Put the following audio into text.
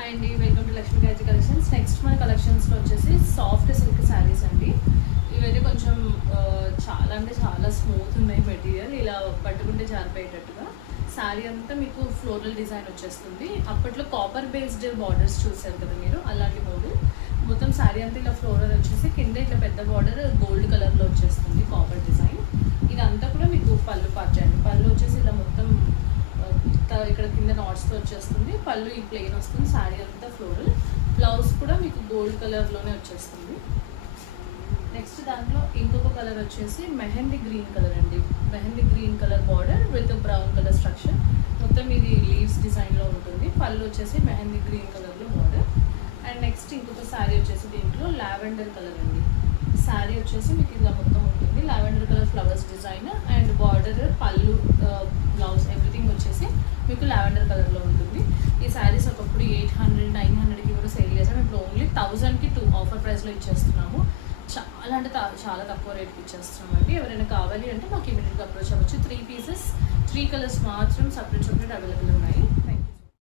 Hi అండి, welcome to Lakshmi Gayatri collections. Next మన కలెక్షన్స్లో వచ్చేసి సాఫ్ట్ సిల్క్ శారీస్ అండి. ఇవైతే కొంచెం చాలా అంటే చాలా స్మూత్ ఉన్నాయి మెటీరియల్. ఇలా పట్టుకుంటే జారిపోయేటట్టుగా శారీ అంతా మీకు ఫ్లోరల్ డిజైన్ వచ్చేస్తుంది. అప్పట్లో కాపర్ బేస్డ్ బార్డర్స్ చూసారు కదా మీరు, అలాంటి మోడల్. మొత్తం శారీ అంతా ఇలా ఫ్లోరల్ వచ్చేసి కింద ఇట్లా పెద్ద బార్డర్ గోల్డ్ కలర్లో వచ్చేస్తుంది, కాపర్ డిజైన్. ఇదంతా కూడా మీకు పళ్ళు పార్ట్ చేయండి. పళ్ళు వచ్చేసి ఇలా మొత్తం ఇక్కడ కింద నాట్స్తో వచ్చేస్తుంది. పళ్ళు ఈ ప్లెయిన్ వస్తుంది, శారీ అంతా ఫ్లోరల్. బ్లౌజ్ కూడా మీకు గోల్డ్ కలర్లోనే వచ్చేస్తుంది. నెక్స్ట్ దాంట్లో ఇంకొక కలర్ వచ్చేసి మెహందీ గ్రీన్ కలర్ అండి. Mehndi green colour border with brown colour structure. మొత్తం ఇది లీవ్స్ డిజైన్లో ఉంటుంది. పళ్ళు వచ్చేసి మెహందీ గ్రీన్ కలర్లో బార్డర్. అండ్ నెక్స్ట్ ఇంకొక శారీ వచ్చేసి దీంట్లో లావెండర్ కలర్ అండి. శారీ వచ్చేసి మీకు ఇలా మొత్తం ఉంటుంది, lavender colour flowers design and border, పళ్ళు, బ్లౌజ్ ఎవ్రీథింగ్ వచ్చేసి మీకు లావెండర్ కలర్లో ఉంటుంది. ఈ శారీస్ ఒకప్పుడు 800, 900కి కూడా సేల్ చేసాము. ఇప్పుడు ఓన్లీ 1000కి 2 ఆఫర్ ప్రైస్లో ఇచ్చేస్తున్నాము. చాలా అంటే చాలా తక్కువ రేట్కి ఇచ్చేస్తున్నాం అండి. ఎవరైనా కావాలి అంటే మాకు ఇమీడియట్గా అప్రోచ్ అవ్వచ్చు. 3 పీసెస్ 3 కలర్స్ మాత్రం సపరేట్ అవైలబుల్ ఉన్నాయి.